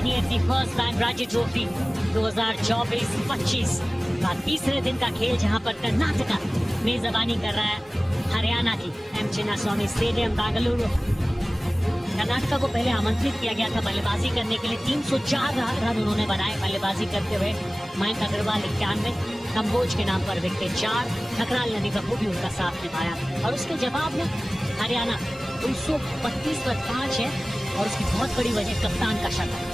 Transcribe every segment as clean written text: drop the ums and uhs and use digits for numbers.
IDFC first bank Ranji trophy 2024-25 का तीसरे दिन का खेल, जहां पर कर्नाटका मेजबानी कर रहा है हरियाणा की एम चिन्नास्वामी स्टेडियम बेंगलुरु। कर्नाटका को पहले आमंत्रित किया गया था बल्लेबाजी करने के लिए। 304 रन उन्होंने बनाए बल्लेबाजी करते हुए। मयंक अग्रवाल 91, कंबोज के नाम पर विकेट 4, ठकराल ने बखूबी उनका साथ निभाया। और उसके जवाब में हरियाणा 232 पर 5 है और उसकी बहुत बड़ी वजह कप्तान का शतक।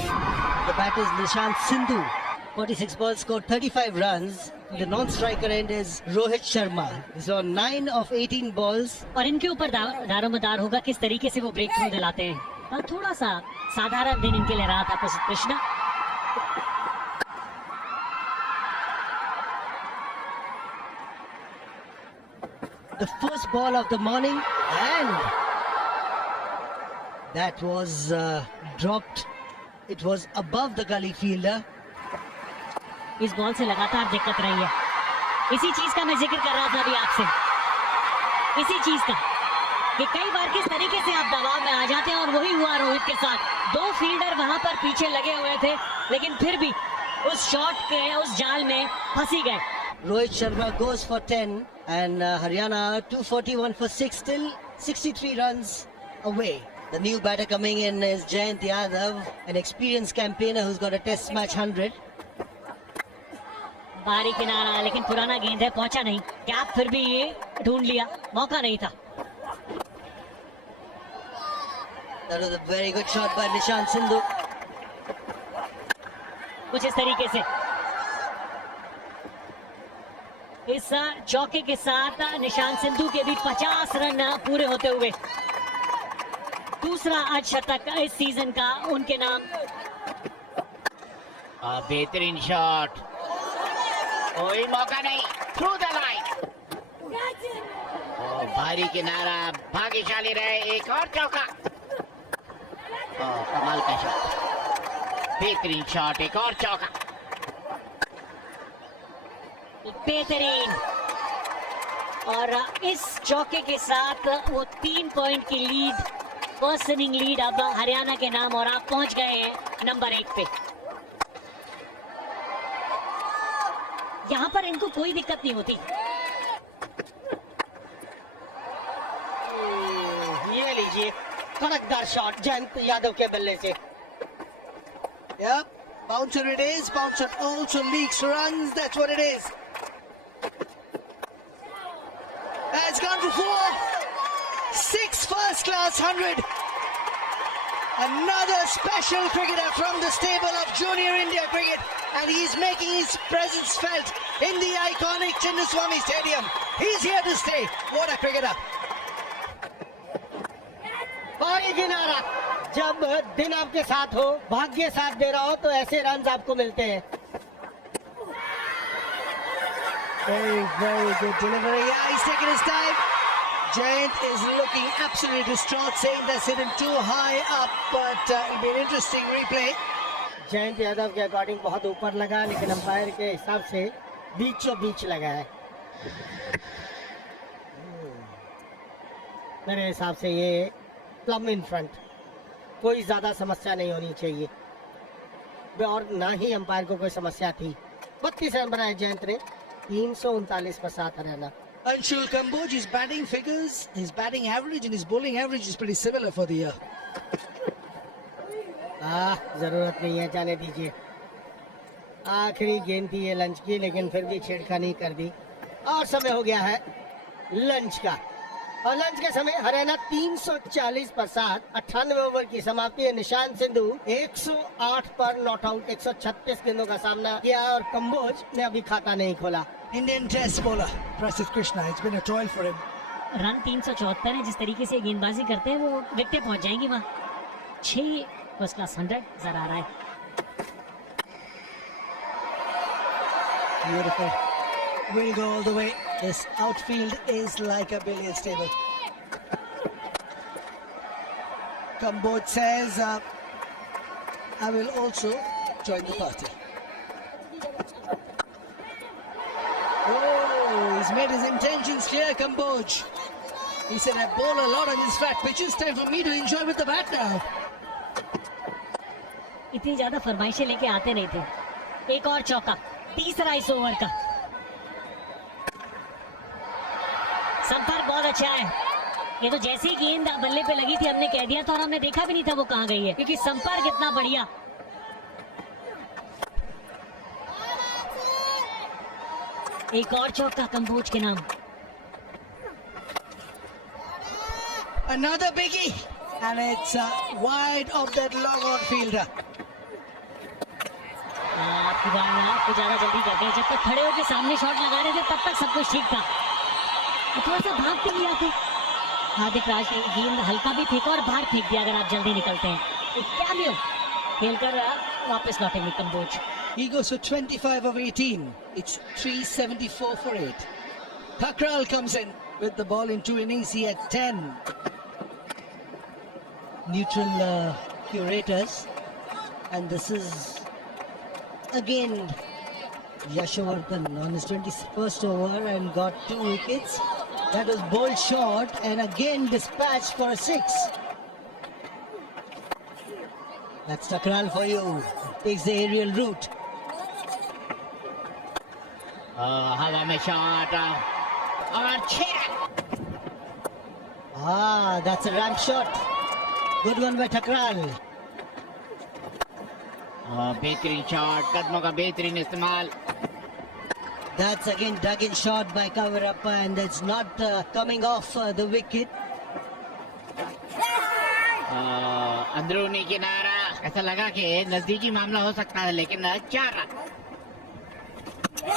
The batter is Nishant Sindhu. 46 balls scored 35 runs. The non-striker end is Rohit Sharma. He's on 9 of 18 balls. और इनके ऊपर दारोमदार होगा किस तरीके से वो ब्रेक थ्रू दिलाते हैं। तो थोड़ा सा साधारण दिन इनके लिए रहा था प्रसिद्ध Krishna. The first ball of the morning, and that was dropped. It was above the gully fielder. इस बॉल से लगातार दिक्कत रही है। इसी चीज का मैं जिक्र कर रहा था अभी आपसे, इसी चीज का कि कई बार किस तरीके से आप दबाव में आ जाते हैं, और वही हुआ रोहित के साथ। 2 फील्डर वहां पर पीछे लगे हुए थे, लेकिन फिर भी उस शॉट के उस जाल में फंसी गए। Rohit Sharma goes for 10 and Haryana 241 for 6, still 63 runs away. The new batter coming in is Jayant Yadav, an experienced campaigner who's got a test match 100. बारी किनारा, लेकिन पुराना गेंद है, पहुंचा नहीं। कैप फिर भी ये ढूंढ लिया, मौका नहीं था। That was a very good shot by Nishant Sindhu. कुछ इस तरीके से इस चौके के साथ निशांत सिंधु के भी 50 रन पूरे होते हुए दूसरा अर्धशतक इस सीजन का उनके नाम। बेहतरीन शॉट, कोई मौका नहीं, थ्रू द लाइन। भारी किनारा, भाग्यशाली रहे, एक और चौका। कमाल का शॉट, बेहतरीन शॉट, एक और चौका, बेहतरीन। और इस चौके के साथ वो 3 पॉइंट की लीड, फर्स्ट इनिंग लीड अब हरियाणा के नाम, और आप पहुंच गए हैं नंबर 1 पे। यहां पर इनको कोई दिक्कत नहीं होती। ये लीजिए कड़कदार शॉट जयंत यादव के बल्ले से। Yep, bouncer it is. Bouncer also leaks runs. That's what it is. It's gone for 4. 6 first-class 100. Another special cricketer from the stable of Junior India Cricket, and he's making his presence felt in the iconic Chinnaswamy Stadium. He's here to stay. What a cricketer! बारी किनारा, जब दिन आपके साथ हो, भाग्य साथ दे रहा हो, तो ऐसे रन आपको मिलते हैं। Very, very good delivery. Yeah, he's taking his time. Jayant is looking absolutely distraught, saying that's hit him too high up, but it'll be an interesting replay. Jayant Yadav के अकॉर्डिंग बहुत ऊपर लगा, लेकिन अंपायर के हिसाब से बीचों बीच लगा है। मेरे हिसाब से ये प्लम इन फ्रंट, कोई ज्यादा समस्या नहीं होनी चाहिए, और ना ही अंपायर को कोई समस्या थी। 32 रन बनाए जयंत ने, 339 पर 7 Haryana. Anshul Kamboj's batting figures, his batting average and his bowling average is pretty similar for the year. जरूरत नहीं है, जाने दीजिए। आखिरी गेंद थी ये लंच की, लेकिन फिर भी छेड़खानी कर दी। और समय हो गया है लंच का, और लंच के समय हरियाणा 340 पर 7, 98 ओवर की समाप्ति है। निशांत सिंधु 108 पर नॉट आउट, 136 गेंदों का सामना किया, और कंबोज ने अभी खाता नहीं खोला। Indian test bowler Prasidh Krishna, it's been a toil for him. Run 374 है। जिस तरीके से गेंदबाजी करते हैं वो विकेटें पहुंच जाएंगी वहां। 6 फर्स्ट क्लास 100 नजर आ रहा है। Beautiful. Will go all the way. This outfield is like a billiards table. Kamboj says, I will also join the party. Oh, he's made his intentions clear, Kamboj. He said, I bowl a lot on these flat pitches. Time for me to enjoy with the bat now. इतनी ज्यादा फरमाइशें लेके आते नहीं थे। एक और चौका, तीसरा इस ओवर का। संपर्क बहुत अच्छा है। ये तो जैसे ही गेंद बल्ले पे लगी थी हमने कह दिया था और हमने देखा भी नहीं था वो कहां गई है, क्योंकि संपर्क इतना बढ़िया। एक और चौका कंबोज के नाम। Another biggie, and it's wide of that long-on fielder. आपकी बात ना, आपको ज्यादा जल्दी कर दिया। जब तक खड़े होकर सामने शॉट लगा रहे थे तब तक सब कुछ ठीक था। थोड़ा सा भाग भी लिया था हार्दिक राज ने, गेंद हल्का भी फेंका और बाहर फेंक दिया। अगर आप जल्दी निकलते हैं तो क्या भी हो, खेलकर वापस लौटेंगे Kamboj. He goes for 25 of 18. It's 374 for 8. Thakral comes in with the ball in 2 innings. He had 10. Neutral curators, and this is again Yashovardhan on his 21st over and got 2 wickets. That was bowled short and again dispatched for a 6. That's Thakral for you. Takes the aerial route. हवा में shot और 6 Ah, that's a ramp shot. Good one by Thakral. बेहतरीन shot, कदमों का बेहतरीन इस्तेमाल। That's again dug in shot by Kavirappa, and that's not coming off the wicket. अंदरूनी किनारा, ऐसा लगा कि नजदीकी मामला हो सकता है, लेकिन 4 run. Oh,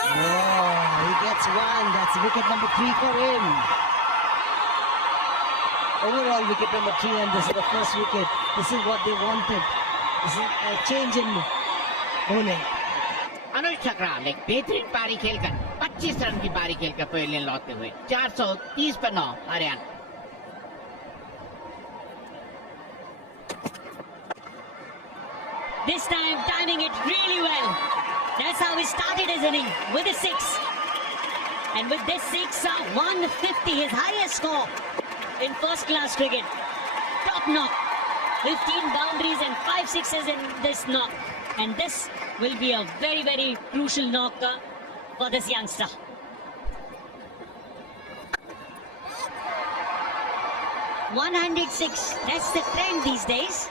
he gets 1. That's wicket number 3 for him. Overall wicket number 3, and this is the first wicket. This is what they wanted. This is a change in bowling. अनुज ठकराल एक बेहतरीन पारी खेलकर 25 रन की पारी खेलकर पवेलियन लौटते हुए 430 पर 9 Haryana. This time timing it really well. That's how he started his inning with a 6. And with this 6, 150, his highest score in first class cricket. Top knock. 15 boundaries and 5 sixes in this knock. And this will be a very, very crucial knock for this youngster. (106). That's the trend these days.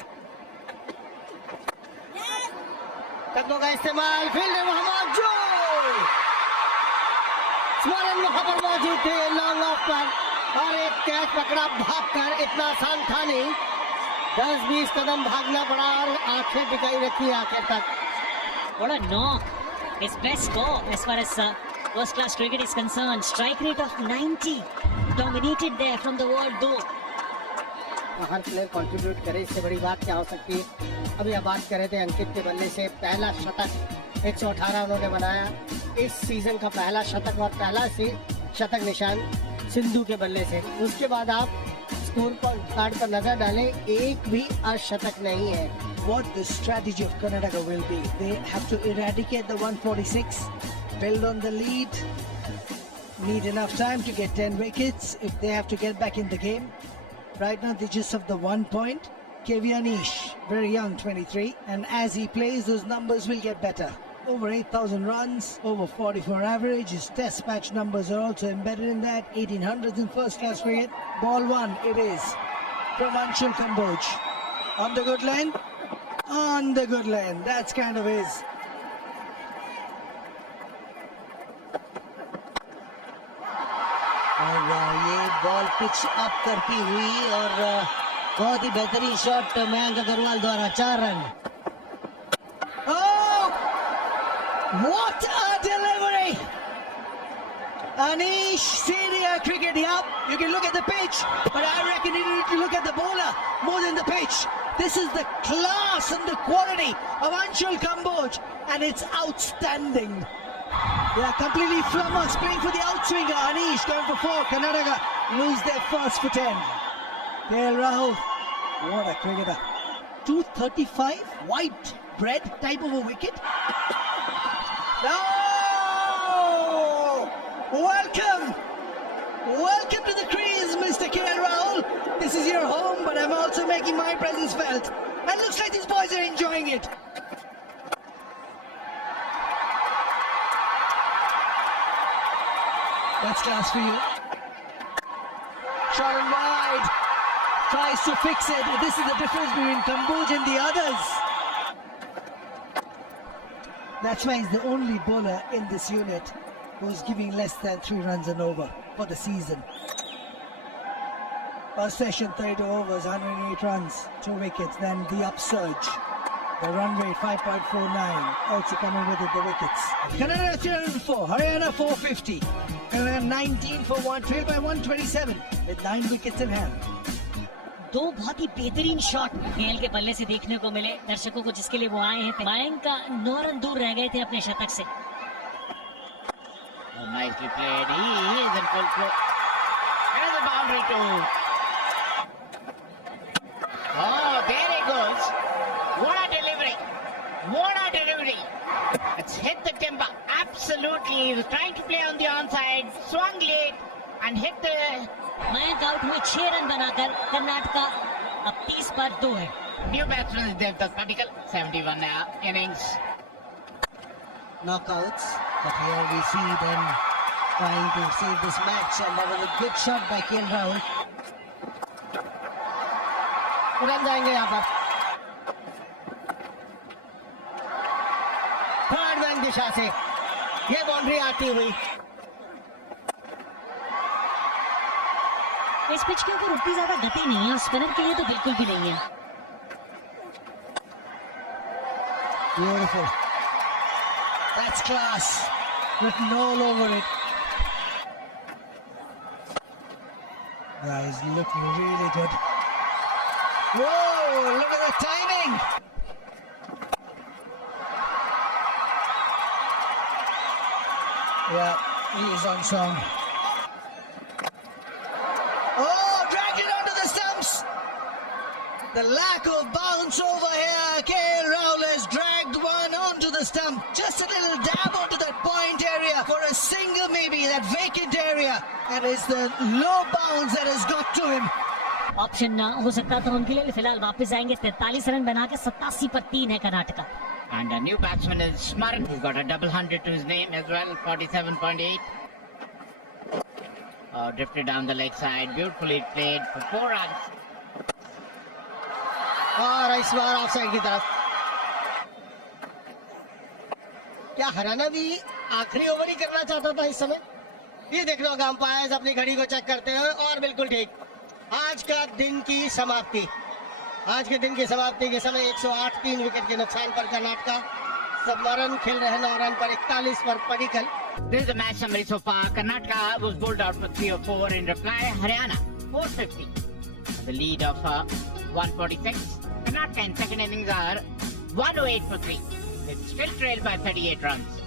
कदमों का इस्तेमाल, fielder Mohammad जो स्मरण में खबर मौजूद थे long off पर, और एक कैच पकड़ा भागकर। इतना आसान था नहीं, 10-20 कदम भागना पड़ा और आंखें टिकाई रखी आखिर तक। What a knock. His best score as far as first class cricket is concerned. Strike rate of 90. Dominated there from the word go. Her player contribute करे, इससे बड़ी बात क्या हो सकती है। अभी आप बात कर रहे थे अंकित के बल्ले से पहला शतक 118 उन्होंने बनाया। इस सीजन का पहला शतक और पहला से शतक निशान सिंधु के बल्ले से। उसके बाद आप स्कोर कार्ड पर नजर डालें, एक भी अर्धशतक नहीं है। What the strategy of Karnataka will be? They have to eradicate the 146, build on the lead, need enough time to get 10 wickets if they have to get back in the game. Right now they just have the 1 point. KV Anish, very young, 23, and as he plays, those numbers will get better. Over 8,000 runs, over 44 average. His test match numbers are also embedded in that. 1800s in first class cricket. Ball 1, it is from Anshul Kamboj. On the good lane. On the good lane. That's kind of his. और ये ball pitch up करती हुई और बहुत ही बेहतरीन shot Mayank Agarwal द्वारा, 4 run. Oh, what a delivery! Anish, senior cricket, yeah, you can look at the pitch, but I reckon you need to look at the bowler more than the pitch. This is the class and the quality of Anshul Kamboj, and it's outstanding. They are completely flummoxed, playing for the outswinger. Anish going for 4. Karnataka lose their first for 10. KL Rahul, what a cricketer. 235, white bread type of a wicket. No! Welcome! Welcome to the crease, Mr. KL Rahul. This is your home, but I'm also making my presence felt. And looks like these boys are enjoying it. That's class for you. Shot and wide. Tries to fix it. This is the difference between Kamboj and the others. That's why he's the only bowler in this unit who's giving less than 3 runs and over for the season. First session, 32 overs, 108 runs, 2 wickets. Then the upsurge. The run rate 5.49. Also coming with it, the wickets. Canada 304, Haryana 450. Canada 19 for 1, trailed by 127 with 9 wickets in hand. दो बहुत ही बेहतरीन shot गेल के बल्ले से देखने को मिले दर्शकों को, जिसके लिए वो आए हैं। मयंक का 9 रन दूर रह गए थे अपने शतक से। Nicely played. He is in full flow. Another boundary too. Oh, there he goes. What a delivery. What a delivery. It's hit the timber. Absolutely. He was trying to play on the onside. Swung late and hit the... Mayank out हुए 6 run बनाकर। कर्नाटका अब 30 पर 2 है। New batsman is Devdutt Padikkal. 71 now. Innings. Knockouts, but here we see them trying to save this match, and that was a good shot by KL Rahul. Run जाएंगे यहाँ पर। Third man दिशा से ये boundary आती हुई। इस pitch के ऊपर उतनी ज्यादा गति नहीं है, स्पिनर के लिए तो बिल्कुल भी नहीं है। Beautiful. That's class. Written all over it. Yeah, he's looking really good. Whoa, look at the timing. Yeah, he is on song. Oh, dragged it onto the stumps. The lack of bounce over here. KL Rahul has dragged one onto the stump. Just a little dab onto that point area for a single, maybe that vacant area. And it's the low bounce that has got to him. Option ना हो सकता था उनके लिए। फिलहाल वापस जाएंगे। 43 run बनाकर 87 पर 3 है Karnataka. And a new batsman is Smaran, who's got a double 100 to his name as well. 47.8. Drifted down the leg side. Beautifully played for 4 runs. और इस बार ऑफ साइड की तरफ। क्या हरियाणा भी आखिरी ओवर ही करना चाहता था इस समय? ये देख लो, अंपायर्स अपनी घड़ी को चेक करते हैं और बिल्कुल ठीक। आज का दिन की समाप्ति। आज के दिन की समाप्ति के समय 108 3 विकेट के नुकसान पर कर्नाटका सबमरन खेल रहे 9 रन पर 41 पर Padikkal. This is the match summary so far. Karnataka was bowled out for 3 or 4. In reply, Haryana 450. The lead of 146. Karnataka in second innings are 108 for 3. It's still trailed by 38 runs.